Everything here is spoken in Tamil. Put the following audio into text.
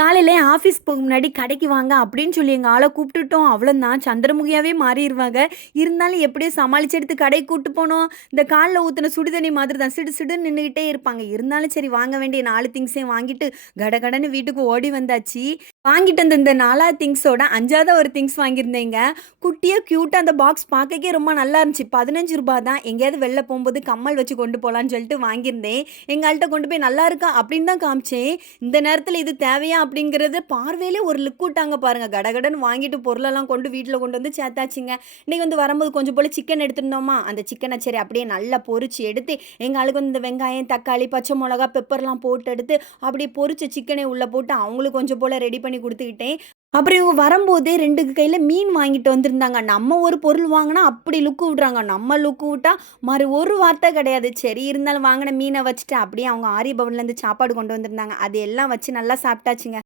காலையில ஆஃபீஸ் போக முன்னாடி கடைக்கு வாங்க அப்படின்னு சொல்லி எங்க ஆள கூப்பிட்டுட்டோம். அவ்வளோதான் சந்திரமுகியாவே மாறிருவாங்க. இருந்தாலும் எப்படியோ சமாளிச்சு எடுத்து கடைக்கு கூட்டு போனோம். இந்த கால்ல ஊத்துன சுடு தண்ணி மாதிரி தான் சிடு சிடுன்னு நின்னுகிட்டே இருப்பாங்க. இருந்தாலும் சரி வாங்க வேண்டிய 4 திங்ஸையும் வாங்கிட்டு கடகடன்னு வீட்டுக்கு ஓடி வந்தாச்சு. வாங்கிட்டு வந்த இந்த 4வது திங்ஸோட 5வது ஒரு திங்ஸ் வாங்கியிருந்தேங்க. குட்டியா கியூட்டா அந்த பாக்ஸ் பார்க்கக்கே ரொம்ப நல்லா இருந்துச்சு. ரூ. 15 தான். எங்கேயாவது வெளில போம்போது கம்மல் வச்சு கொண்டு போலான்னு சொல்லிட்டு வாங்கியிருந்தேன். எங்க ஆள்ட்ட கொண்டு போய் நல்லா இருக்கா அப்படின்னு தான் காமிச்சேன். இந்த நேரத்தில இது தேவையா அப்படிங்கிறது பார்வையிலே ஒரு லுக் விட்டாங்க பாருங்க. கடகடன்னு வாங்கிட்டு பொருளெல்லாம் கொண்டு வீட்ல கொண்டு வந்து சேர்த்தாச்சுங்க. இன்னைக்கு வந்து வரும்போது கொஞ்சம் போல சிக்கன் எடுத்திருந்தோமா, அந்த சிக்கன சரி அப்படியே நல்லா பொரிச்சு எடுத்து, எங்க ஆளுக்கு வந்து இந்த வெங்காயம், தக்காளி, பச்சை மொளகா, பெப்பர்லாம் போட்டு எடுத்து, அப்படியே பொரிச்ச சிக்கனை உள்ள போட்டு அவங்களுக்கு கொஞ்சம் போல ரெடி பண்ணி குடுத்துக்கிட்டேன். அப்புறம் இவங்க வரும்போதே 2 கையில மீன் வாங்கிட்டு வந்திருந்தாங்க. நம்ம ஒரு பொருள் வாங்குனா அப்படி லுக்கு விட்றாங்க. நம்ம லுக்கு விட்டா மறு ஒரு வார்த்தை கிடையாது. சரி இருந்தாலும் வாங்குன மீன வச்சுட்டு அப்படியே அவங்க ஆரிய பவன்லேருந்து சாப்பாடு கொண்டு வந்திருந்தாங்க. அது எல்லாம் வச்சு நல்லா சாப்பிட்டாச்சுங்க.